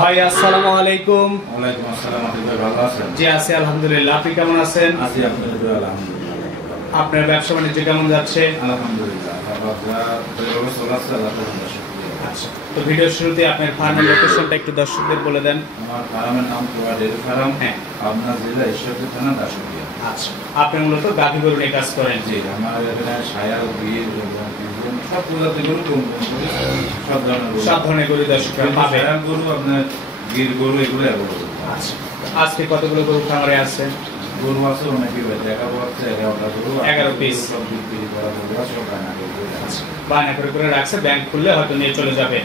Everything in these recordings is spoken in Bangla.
ভাই আসসালামু আলাইকুম। ওয়ালাইকুম আসসালাম। আপনি ভালো আছেন? জি আছি আলহামদুলিল্লাহ। আপনি কেমন আছেন? আছি আলহামদুলিল্লাহ। আপনার ব্যবসা বাণিজ্য কেমন যাচ্ছে? আলহামদুলিল্লাহ। আচ্ছা, তো ভিডিওর শুরুতে আপনার ফার্মের লোকেশনটা একটু দর্শকদের বলে দেন। আমার ফার্মের নাম কোয়া ডেয়ারি ফার্ম, হ্যাঁ, আপনার জেলা ঈশ্বরদী থানা দাসুরিয়া। আচ্ছা, আপনি মূলত গাভী গরু নিয়ে কাজ করেন? জি, আমার এখানে সায়াল, গির, সব প্রজাতির গরু, সব ধরনের গরু দর্শকরা পাবে। সায়াল গরু, আপনার গির গরু, এগুলো অ্যাভেলেবল। আচ্ছা, আজকে কতগুলো গরু খামারে আছে? গরু আছে অনেকই, দেখাবো হচ্ছে 11টা গরু, 11 পিস সব বিক্রি করা গরু আছে, সব বায়না করে বায়না করে রাখছে, ব্যাংক খুললে হয়তো নিয়ে চলে যাবে।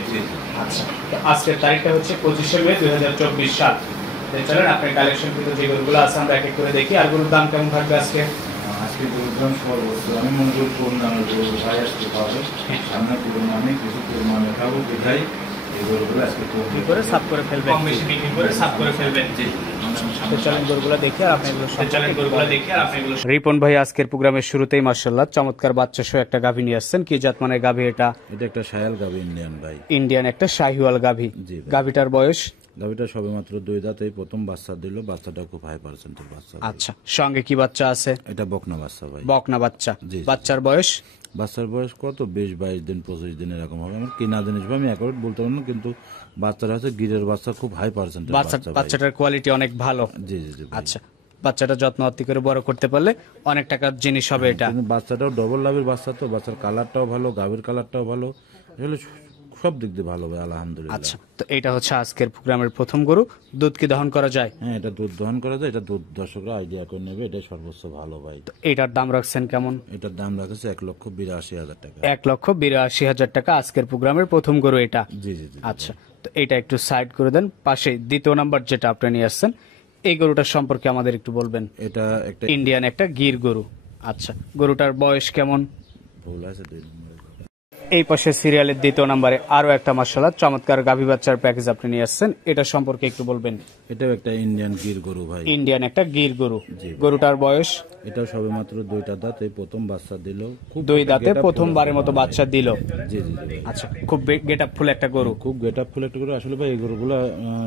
আচ্ছা, তো আজকের তারিখটা হচ্ছে 25শে মে 2024 সাল। চলেন আপনার কালেকশন কিন্তু যে গরুগুলো আছে আমরা এক এক করে দেখি। আর গরুর দাম কেমন থাকবে আজকে? আজকে গরুর সর্বোচ্চ আমি মনে করি কোন দামের গরু ভাই আসতে পারবে, সামনে কোরবানি কিছু কোরবানি খাবো বিধাই এই গরুগুলো আজকে কি করে সাফ করে ফেলবেন, কম বেশি বিক্রি করে সাফ করে ফেলবেন। জি, তো চলেন গরুগুলো দেখি আর আপনি এগুলো রিপন ভাই আজকের প্রোগ্রামের শুরুতেই মাশাআল্লাহ চমৎকার বাচ্চা সহ একটা গাভী নিয়ে আসছেন। কি জাত মানে গাভী এটা? এটা একটা শায়াল গাভী, ইন্ডিয়ান ভাই, ইন্ডিয়ান একটা শাহিওয়াল গাভী। গাভীটার বয়স? গাভীটা সবেমাত্র 2 দাঁতেই প্রথম বাচ্চা দিল, বাচ্চাটা খুব হাই পার্সেন্টের বাচ্চা। আচ্ছা, সঙ্গে কি বাচ্চা আছে? এটা বকনা বাচ্চা ভাই। বকনা বাচ্চা। বাচ্চার বয়স? বাচ্চার বয়স কত 20-22 দিন 25 দিন এরকম হবে। আমার কিনা জিনিস আমি অ্যাকুরেট বলতে পারবো না, কিন্তু বাচ্চাটা হচ্ছে গিরের বাচ্চা, খুব হাই পার্সেন্টের বাচ্চা। বাচ্চাটার কোয়ালিটি অনেক ভালো। জি জি জি। আচ্ছা, বাচ্চাটা যত্ন আত্তি করে বড় করতে পারলে অনেক টাকার জিনিস হবে এটা। বাচ্চাটাও ডবল লাভের বাচ্চা, তো বাচ্চার কালারটাও ভালো, গাভীর কালারটাও ভালো, আসলে সব দিক দিয়ে ভালো ভাই আলহামদুলিল্লাহ। আচ্ছা, তো এটা হচ্ছে আজকের প্রোগ্রামের প্রথম গরু। দুধ কি দহন করা যায়? হ্যাঁ, এটা দুধ দহন করা যায়। এটা দুধ দর্শকরা আইডিয়া করে নেবে, এটা সর্বোচ্চ ভালো ভাই। এটার দাম রাখছেন কেমন? এটার দাম রাখছে 1,82,000 টাকা। 1,82,000 টাকা আজকের প্রোগ্রামের প্রথম গরু এটা। জি জি জি। আচ্ছা, তো এটা একটু সাইড করে দেন। পাশে দ্বিতীয় নাম্বার যেটা আপনি নিয়ে আসছেন, এই গরুটার সম্পর্কে আমাদের একটু বলবেন। এটা একটা ইন্ডিয়ান একটা গির গরু। আচ্ছা, গরুটার বয়স কেমন? ভুল আছে 2 নম্বরে। এই পাশে সিরিয়ালের দ্বিতীয় নম্বরে আরো একটা মাশাআল্লাহ চমৎকার গাভী বাচ্চার প্যাকেজ আপনি নিয়ে আসছেন, এটা সম্পর্কে একটু বলবেন। এটাও একটা ইন্ডিয়ান গির গরু ভাই। ইন্ডিয়ান একটা গির গরু। গরুটার বয়স? এটাও সবেমাত্র 2টা দাঁত, এই প্রথম বাচ্চা দিল। খুব 2 দাঁতে প্রথমবারের মতো বাচ্চা দিল। জি জি জি। আচ্ছা, খুব গেট আপ ফুল একটা গরু। খুব গেট আপ ফুল একটা গরু। আসলে ভাই এই গরুগুলো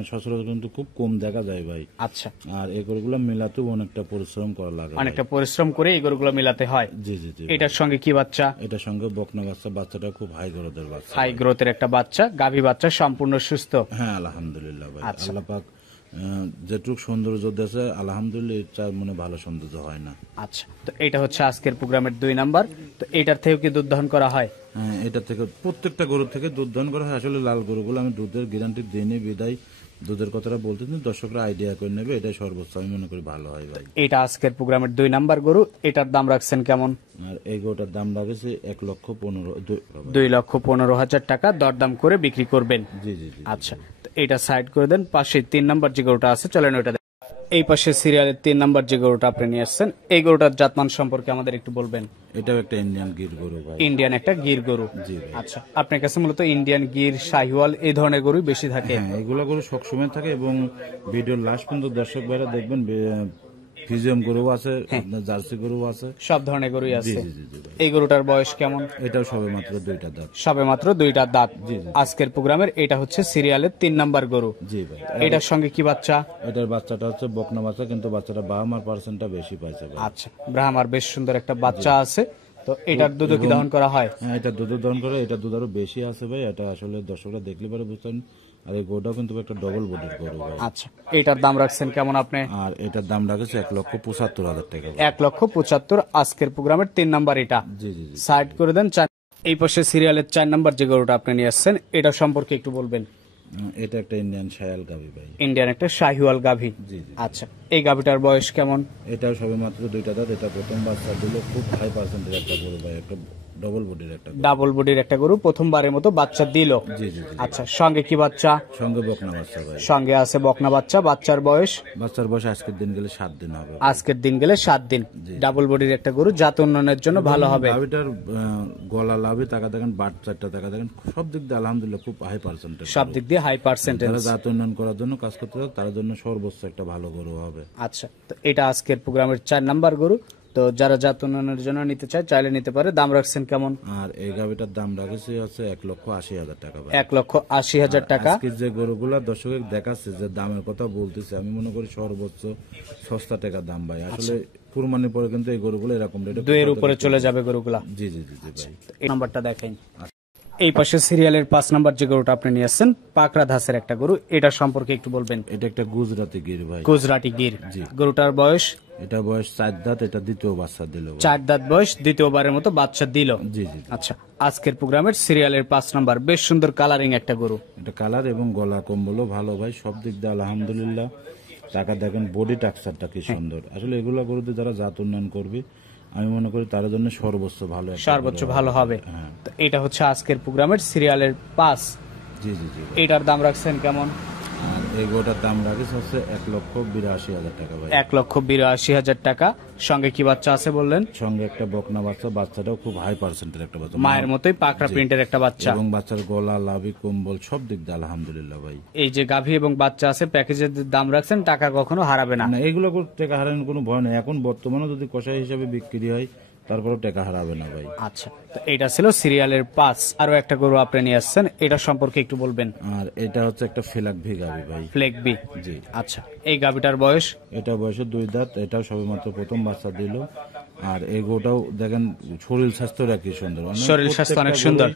সচরাচর কিন্তু খুব কম দেখা যায় ভাই। আচ্ছা, আর এই গরুগুলো মেলাতেও অনেকটা পরিশ্রম করা লাগে, অনেকটা পরিশ্রম করে এই গরুগুলো মিলাতে হয়। জি জি জি। এটার সঙ্গে কি বাচ্চা? এটার সঙ্গে বকনা বাচ্চা। বাচ্চাটা খুব হাই গ্রোথের বাচ্চা, হাই গ্রোথের একটা বাচ্চা। গাভী বাচ্চা সম্পূর্ণ সুস্থ। হ্যাঁ আলহামদুলিল্লাহ ভাই। আল্লাহ পাক যেটুক সৌন্দর্য দিয়েছে আলহামদুলিল্লাহ, এটা মনে ভালো সৌন্দর্য হয় না। আচ্ছা, তো এটা হচ্ছে আজকের প্রোগ্রামের 2 নাম্বার। তো এটার থেকেও কি দুধ দহন করা হয়? হ্যাঁ, এটা থেকে প্রত্যেকটা গরু থেকে দুধ দহন করা হয়। আসলে লাল গরুগুলো আমি দুধের গ্যারান্টি দিইনি বিদায় দুধের কথাটা বলতে দিন, দর্শকরা আইডিয়া করে নেবে, এটাই সর্বোচ্চ আমি মনে করি ভালো হয় ভাই। এটা আজকের প্রোগ্রামের 2 নাম্বার গরু। এটার দাম রাখছেন কেমন? আর এই গরুটার দাম লাগছে 2,15,000 টাকা দরদাম করে বিক্রি করবেন। জি জি জি। আচ্ছা, তো এটা সাইড করে দেন। পাশে 3 নাম্বার যে গরুটা আছে, চলেন ওটা। এই পাশে সিরিয়ালের 3 নাম্বার যে গরুটা আপনি নিয়ে আসছেন, এই গরুটার জাতমান সম্পর্কে আমাদের একটু বলবেন। এটাও একটা ইন্ডিয়ান গির গরু ভাই। ইন্ডিয়ান একটা গির গরু। জি। আচ্ছা, আপনার কাছে মূলত ইন্ডিয়ান গির, শাহিওয়াল এই ধরনের গরুই বেশি থাকে? হ্যাঁ, এগুলো গরু সবসময় থাকে এবং ভিডিওর লাস্ট পর্যন্ত দর্শক ভাইরা দেখবেন ফিজিয়াম গরু আছে, আপনার জার্সি গরু আছে, সব ধরনের গরুই আছে। জি জি জি। এই গরুটার বয়স কেমন? এটাও সবেমাত্র 2টা দাঁত। সবেমাত্র 2টা দাঁত। আজকের প্রোগ্রামের এটা হচ্ছে সিরিয়ালের 3 নাম্বার গরু। জি ভাই। এটার সঙ্গে কি বাচ্চা? এটার বাচ্চাটা হচ্ছে বকনা বাচ্চা, কিন্তু বাচ্চাটা বাহামার পার্সেন্টটা বেশি পাইছে ভাই। আচ্ছা, ব্রাহ্মার বেশ সুন্দর একটা বাচ্চা আছে। তো এটার দুধ কি দহন করা হয়? হ্যাঁ, এটা দুধ দহন করে। এটা দুধ আরো বেশি আছে ভাই। এটা আসলে দর্শকরা দেখলে পরে বুঝতেন। আর এই গরুটাও কিন্তু একটা ডবল বডির গরু ভাই। আচ্ছা, এটার দাম রাখছেন কেমন আপনি? আর এটার দাম রাখছে 1,75,000 টাকা। 1,75,000 আজকের প্রোগ্রামের 3 নাম্বার এটা। জি জি জি। সাইড করে দেন। এই পাশে সিরিয়ালের 4 নাম্বার যে গরুটা আপনি নিয়ে আসছেন, এটা সম্পর্কে একটু বলবেন। এটা একটা ইন্ডিয়ান শায়াল গাভী ভাই। ইন্ডিয়ান একটা শাহিওয়াল গাভী। জি জি। আচ্ছা, এই গাভীটার বয়স কেমন? এটাও সবেমাত্র 2টা দাঁত। এটা প্রথম বাচ্চা দিল। খুব হাই পার্সেন্টের একটা গরু ভাই, একটা ডাবল বডির একটা গরু। ডাবল বডির একটা গরু প্রথমবারের মতো বাচ্চা দিল। জি জি জি। আচ্ছা, সঙ্গে কি বাচ্চা? সঙ্গে বকনা বাচ্চা ভাই। সঙ্গে আছে বকনা বাচ্চা। বাচ্চার বয়স? বাচ্চার বয়স আজকের দিন গেলে 7 দিন হবে। আজকের দিন গেলে 7 দিন। ডাবল বডির একটা গরু, জাত উন্নয়নের জন্য ভালো হবে। গাভীটার গলা লাভে টাকা দেখেন, বাট চারটা টাকা দেখেন, সব দিক দিয়ে আলহামদুলিল্লাহ খুব হাই পার্সেন্টেজ। সব দিক দিয়ে হাই পার্সেন্টেজ। যারা জাত উন্নয়ন করার জন্য কাজ করতে চায় তার জন্য সর্বোচ্চ একটা ভালো গরু হবে। আচ্ছা, তো এটা আজকের প্রোগ্রামের 4 নাম্বার গরু। তো তো যারা জাত উন্নয়নের জন্য নিতে চায় চাইলে নিতে পারে। দাম রাখছেন কেমন? আর এই গাভিটার দাম রাখেছি হচ্ছে 1,80,000 টাকা ভাই। 1,80,000 টাকা। আজকে যে গরুগুলা দর্শকের দেখাচ্ছে যে দামের কথা বলতেছে, আমি মনে করি সর্বোচ্চ সস্তা টাকা দাম ভাই। আসলে কুরবানির পরে কিন্তু এই গরুগুলো এরকম রেটে 2 এর উপরে চলে যাবে গরুগুলা। জি জি জি জি ভাই। এই নাম্বারটা দেখেন। এই পাশে সিরিয়ালের 5 নাম্বার যে গরুটা আপনি নিয়ে আসছেন, পাকড়া ধাসের একটা গরু, এটা সম্পর্কে একটু বলবেন। এটা একটা গুজরাটি গির ভাই। গুজরাটি গির। গরুটার বয়স? এটা বয়স 4 দাঁত, এটা দ্বিতীয় বাচ্চা দিল। 4 দাঁত বয়স, দ্বিতীয়বারের মতো বাচ্চা দিল। জি জি। আচ্ছা, আজকের প্রোগ্রামের সিরিয়ালের 5 নাম্বার, বেশ সুন্দর কালারিং একটা গরু। এটা কালার এবং গলা কম্বলও ভালো ভাই, সব দিক দিয়ে আলহামদুলিল্লাহ। টাকা দেখেন বডি টাক্সারটা কি সুন্দর। আসলে এগুলা গরুতে যারা জাত উন্নয়ন করবে, আমি মনে করি তার জন্য সর্বোচ্চ ভালো হবে। তো এটা হচ্ছে আজকের প্রোগ্রামের সিরিয়ালের 5। জি জি জি। এটার দাম রাখছেন কেমন? আর এই গরুটার দাম রাখিস হচ্ছে 1,82,000 টাকা ভাই। 1,82,000 টাকা। সঙ্গে কি বাচ্চা আছে বললেন? সঙ্গে একটা বকনা বাচ্চা, বাচ্চাটাও খুব হাই পার্সেন্টের একটা বাচ্চা, মায়ের মতোই পাকড়া প্রিন্টের একটা বাচ্চা। এবং বাচ্চার গলা, লাভি, কম্বল সব দিক দিয়ে আলহামদুলিল্লাহ ভাই। এই যে গাভী এবং বাচ্চা আছে, প্যাকেজের দাম রাখছেন, টাকা কখনো হারাবে না। না, এগুলো টাকা হারানোর কোনো ভয় নেই। এখন বর্তমানে যদি কষাই হিসাবে বিক্রি হয় তারপরেও টাকা হারাবে না ভাই। আচ্ছা, তো এটা ছিল সিরিয়ালের 5। আরো একটা গরু আপনি নিয়ে আসছেন, এটা সম্পর্কে একটু বলবেন। আর এটা হচ্ছে একটা ফ্ল্যাগ ভি গাভি ভাই। ফ্লেক বি। জি। আচ্ছা, এই গাভিটার বয়স? এটা বয়সে 2 দাঁত, এটাও সবেমাত্র প্রথম বাচ্চা দিল। আর এই গরুটাও দেখেন শরীর স্বাস্থ্যটা কি সুন্দর। শরীর স্বাস্থ্য অনেক সুন্দর।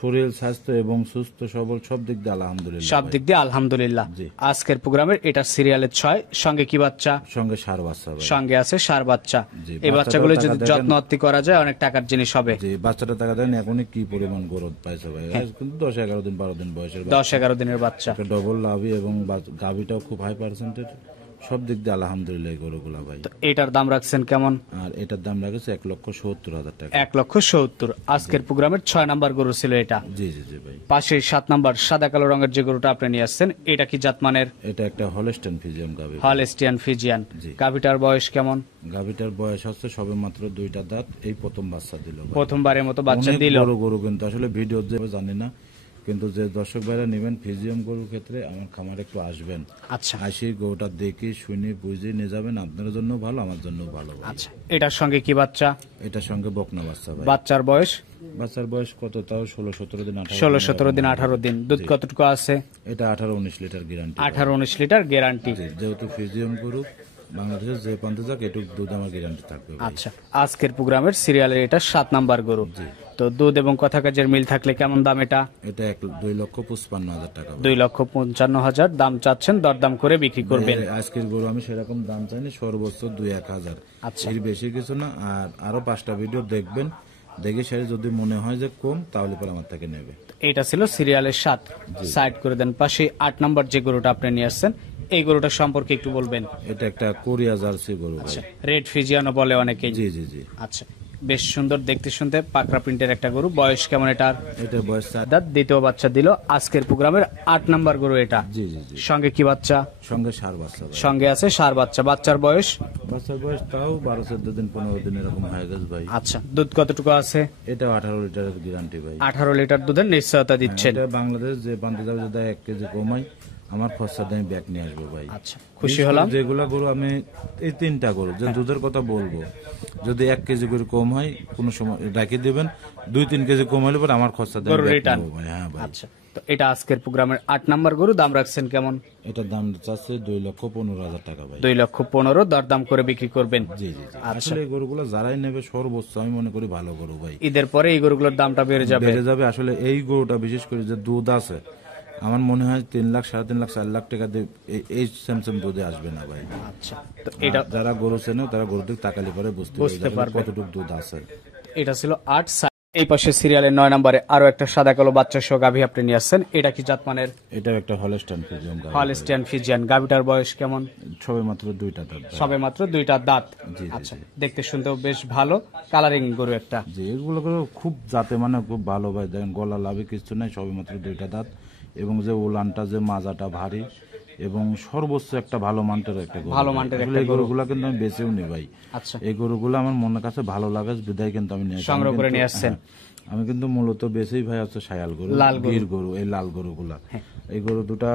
শরীর স্বাস্থ্য এবং সুস্থ সবল সব দিক দিয়ে আলহামদুলিল্লাহ। সব দিক দিয়ে আলহামদুলিল্লাহ। আজকের প্রোগ্রামের এটা সিরিয়ালের 6। সঙ্গে কি বাচ্চা? সঙ্গে ষাঁড় বাচ্চা ভাই। সঙ্গে আছে ষাঁড় বাচ্চা। এই বাচ্চাগুলো যদি যত্ন আত্তি করা যায় অনেক টাকার জিনিস হবে। জি, বাচ্চাটা টাকা দেন এখনই কি পরিমাণ গ্রোথ পাইছে ভাই। কিন্তু 10-11 দিন 12 দিন বয়সের, 10-11 দিনের বাচ্চা। ডবল লাভি এবং গাভিটাও খুব হাই পার্সেন্টের, সব দিক দিয়ে আলহামদুলিল্লাহ গরুগুলা ভাই। এটার দাম রাখছেন কেমন? আর এটার দাম রাখছে 1,70,000 টাকা। 1,70,000। আজকের প্রোগ্রামের 6 নাম্বার গরু ছিল এটা। জি জি জি ভাই। পাশে 7 নাম্বার সাদা কালো রঙের যে গরুটা আপনি নিয়ে আসছেন, এটা কি জাতমানের? এটা একটা হলস্টাইন ফিজিয়ান গাভি। Holstein Friesian. গাভিটার বয়স কেমন? গাভিটার বয়স হচ্ছে সবেমাত্র 2টা দাঁত, এই প্রথম বাচ্চা দিল। প্রথমবারের মতো বাচ্চা দিল। গরু কিন্তু আসলে ভিডিও যে জানি না, কিন্তু যে দর্শক ভাইরা নেবেন ফিজিয়াম গরুর ক্ষেত্রে আমার খামারে একটু আসবেন। আচ্ছা, আসি গরুটা দেখি শুনে বুঝে নিয়ে যাবেন, আপনার জন্য ভালো, আমার জন্য ভালো। আচ্ছা, এটার সঙ্গে কি বাচ্চা? এটার সঙ্গে বকনা বাচ্চা ভাই। বাচ্চার বয়স? বাচ্চার বয়স কত, তাও 16-17 দিন। 16-17 দিন, 18 দিন। দুধ কতটুকু আছে? এটা 18-19 লিটার গ্যারান্টি। 18-19 litre guarantee. যেহেতু ফিজিয়াম গরু, বাংলাদেশের যে প্রান্তে যাক এটুকু দুধ আমার গ্যারান্টি থাকবে। আচ্ছা, আজকের প্রোগ্রামের সিরিয়ালের এটা 7 নাম্বার গরু। তো দুধ এবং কথা কাজের মিল থাকলে কেমন দাম এটা? এটা 2,55,000 টাকা। 2,55,000 দাম চাচ্ছেন, দরদাম করে বিক্রি করবেন। আজকের গরু আমি সেরকম দাম চাইনি, সর্বোচ্চ 2-1,000। আচ্ছা, এর বেশি কিছু না। আর আরো 5টা ভিডিও দেখবেন, দেখে সেটা যদি মনে হয় যে কম, তাহলে পরে আমার থেকে নেবে। এটা ছিল সিরিয়ালের 7। সাইড করে দেন। পাশে 8 নাম্বার যে গরুটা আপনি নিয়ে আসছেন, এই গরুটা সম্পর্কে একটু বলবেন। এটা একটা কোরিয়া জার্সি গরু ভাই। রেড ফিজিয়ানো বলে অনেকেই। জি জি জি। আচ্ছা, বেশ সুন্দর দেখতে শুনতে, পাকড়া প্রিন্টের একটা গরু। বয়স কেমন এটার? এটার বয়স 4 দাঁত, দ্বিতীয় বাচ্চা দিল। আজকের প্রোগ্রামের 8 নাম্বার গরু এটা। জি জি জি। সঙ্গে কি বাচ্চা? সঙ্গে ষাঁড় বাচ্চা ভাই। সঙ্গে আছে ষাঁড় বাচ্চা। বাচ্চার বয়স? বাচ্চার বয়স তাও 12-14 দিন 15 দিন এরকম হয়ে গেছে ভাই। আচ্ছা, দুধ কতটুকু আছে? এটা 18 লিটারের গ্যারান্টি ভাই। 18 লিটার দুধের নিশ্চয়তা দিচ্ছেন। এটা বাংলাদেশ যে প্রান্তে যাবে, যদি 1 কেজি কমাই আমার খরচা দিয়ে ব্যাগ নিয়ে আসবো ভাই। আচ্ছা, খুশি হলাম। যেগুলা গরু আমি এই 3টা গরু যে দুধের কথা বলবো, যদি 1 কেজি করে কম হয় কোনো সময় রাখি দিবেন, 2-3 কেজি কম হলে পরে আমার খরচা দিয়ে রিটার্ন। হ্যাঁ ভাই। আচ্ছা, তো এটা আজকের প্রোগ্রামের 8 নাম্বার গরু। দাম রাখছেন কেমন? এটার দাম চাচ্ছে 2,15,000 টাকা ভাই। 2,15,000 দরদাম করে বিক্রি করবেন। জি জি জি। আসলে এই গরুগুলো যারাই নেবে সর্বোচ্চ আমি মনে করি ভালো গরু ভাই। ঈদের পরে এই গরুগুলোর দামটা বেড়ে যাবে। আসলে এই গরুটা বিশেষ করে যে দুধ আছে, আমার মনে হয় 3 লাখ, 3.5 লাখ, 4 লাখ টাকা দিয়ে এই স্যামসাং দুধে আসবে না ভাই। আচ্ছা, তো এটা যারা গরু চেনে তারা গরুর দিক তাকালি পরে বুঝতে পারবে কতটুকু দুধ আছে। এটা ছিল 8। এই পাশে সিরিয়ালের 9 নম্বরে আরো একটা সাদা কালো বাচ্চা সহ গাভী আপনি নিয়ে আসছেন। এটা কি জাতমানের? এটা একটা হলস্টাইন ফিজিয়ান গাভী। Holstein Friesian. গাভীটার বয়স কেমন? সবে মাত্র 2টা দাঁত। সবে মাত্র 2টা দাঁত। আচ্ছা, দেখতে শুনতেও বেশ ভালো, কালারিং গরু একটা। জি, এগুলো খুব জাতে মানে খুব ভালো ভাই। দেখেন গলা লাভে কিছু নাই, সবে মাত্র 2টা দাঁত, এবং যে উলানটা যে মাজাটা ভারী এবং সর্বোচ্চ একটা ভালো মানের একটা গরু। ভালো মানের একটা গরুগুলা কিন্তু আমি বেচেও নি ভাই। আচ্ছা, এই গরুগুলো আমার মনের কাছে ভালো লাগে বিদায় কিন্তু আমি সংগ্রহ করে নিয়ে আসছেন। আমি কিন্তু মূলত বেশি ভাই হচ্ছে শায়াল গরু, গির গরু, এই লাল গরুগুলা। এই গরু দুটা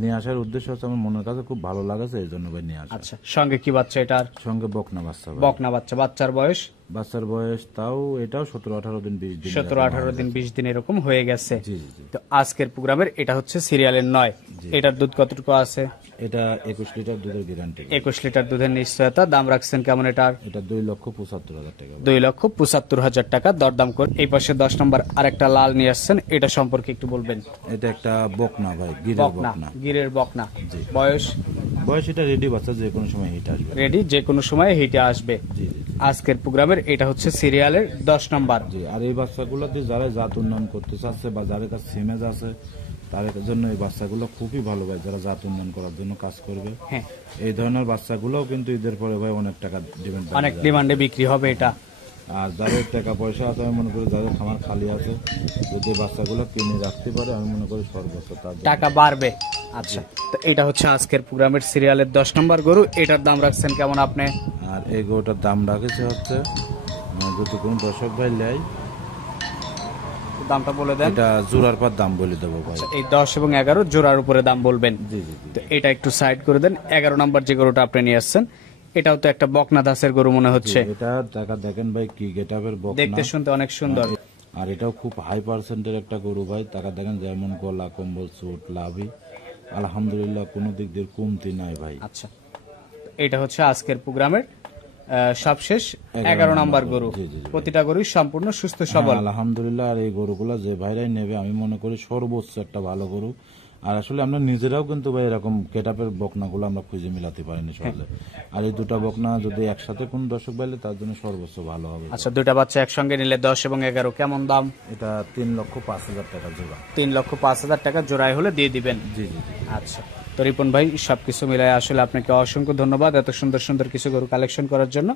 নিয়ে আসার উদ্দেশ্য হচ্ছে আমার মনের কাছে খুব ভালো লাগছে, এই জন্য ভাই নিয়ে আসা। আচ্ছা, সঙ্গে কি বাচ্চা এটার? সঙ্গে বকনা বাচ্চা ভাই। বকনা বাচ্চা। বাচ্চার বয়স? বাচ্চার বয়স তাও এটাও 17-18 দিন 20 দিন 17-18 দিন 20 দিন এরকম হয়ে গেছে। জি জি জি। তো আজকের প্রোগ্রামের এটা হচ্ছে সিরিয়ালের 9। এটার দুধ কতটুকু আছে? এটা 21 লিটার দুধের গ্যারান্টি। 21 লিটার দুধের নিশ্চয়তা। দাম রাখছেন কেমন এটার? এটা 2,75,000 টাকা। 2,75,000 টাকা দরদাম করে। এই পাশে 10 নম্বর আরেকটা লাল নিয়ে আসছেন, এটা সম্পর্কে একটু বলবেন। এটা একটা বকনা ভাই, গিরের বকনা। গিরের বকনা। বয়স? বয়স এটা রেডি বাচ্চা, যে কোনো সময় হিট আসবে। রেডি, যে কোনো সময় হিটে আসবে। জি জি। আজকের প্রোগ্রামের এটা হচ্ছে সিরিয়ালের 10 নম্বর। জি, আর এই বাচ্চাগুলো দিয়ে যারা জাত উন্নয়ন করতে চাচ্ছে বা যাদের কাছে সিমেজ আছে তাদের জন্য এই বাচ্চাগুলো খুবই ভালো ভাই, যারা জাত উন্নয়ন করার জন্য কাজ করবে। হ্যাঁ, এই ধরনের বাচ্চাগুলোও কিন্তু ঈদের পরে ভাই অনেক টাকা ডিমান্ড, অনেক ডিমান্ডে বিক্রি হবে এটা। আর যাদের টাকা পয়সা আছে আমি মনে করি, যাদের খামার খালি আছে, যদি বাচ্চাগুলো কিনে রাখতে পারে আমি মনে করি সর্বোচ্চ তার টাকা বাড়বে। আচ্ছা, তো এটা হচ্ছে আজকের প্রোগ্রামের সিরিয়ালের 10 নম্বর গরু। এটার দাম রাখছেন কেমন আপনি? আর এই গরুটার দাম রাখেছে হচ্ছে, যদি কোনো দর্শক ভাই নেয় দামটা বলে দেন। এটা জোড়ার পর দাম বলে দেবো ভাই। এই 10 এবং 11 জোড়ার উপরে দাম বলবেন। জি জি। তো এটা একটু সাইড করে দেন। 11 নম্বর যে গরুটা আপনি নিয়ে আসছেন, এটাও তো একটা বকনা দাসের গরু মনে হচ্ছে। এটা টাকা দেখেন ভাই কি গেটআপের বকনা, দেখতে শুনতে অনেক সুন্দর। আর এটাও খুব হাই পার্সেন্টের একটা গরু ভাই। টাকা দেখেন যেমন গলা, কম্বল, চোট, লাভি, আলহামদুলিল্লাহ কোনো দিক দিয়ে কমতি নাই ভাই। আচ্ছা, এটা হচ্ছে আজকের প্রোগ্রামের সবশেষ 11 নম্বর গরু। প্রতিটা গরু সম্পূর্ণ সুস্থ সবল আলহামদুলিল্লাহ। আর এই গরুগুলা যে ভাইরাই নেবে আমি মনে করি সর্বোচ্চ একটা ভালো গরু। আর আসলে আমরা নিজেরাও কিন্তু ভাই এরকম গেটআপের বকনাগুলো আমরা খুঁজে মিলাতে পারিনি সহজে। আর এই দুটা বকনা যদি একসাথে কোন দর্শক পাইলে তার জন্য সর্বোচ্চ ভালো হবে। আচ্ছা, দুটা বাচ্চা একসঙ্গে নিলে 10 এবং 11 কেমন দাম? এটা 3,05,000 টাকা জোড়া। 3,05,000 টাকা জোড়ায় হলে দিয়ে দিবেন। জি জি জি। আচ্ছা, তো রিপন ভাই সবকিছু মিলাই আসলে আপনাকে অসংখ্য ধন্যবাদ এত সুন্দর সুন্দর কিছু গরু কালেকশন করার জন্য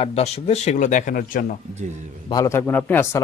আর দর্শকদের সেগুলো দেখানোর জন্য। জি জি ভাই। ভালো থাকবেন আপনি। আসসালাম।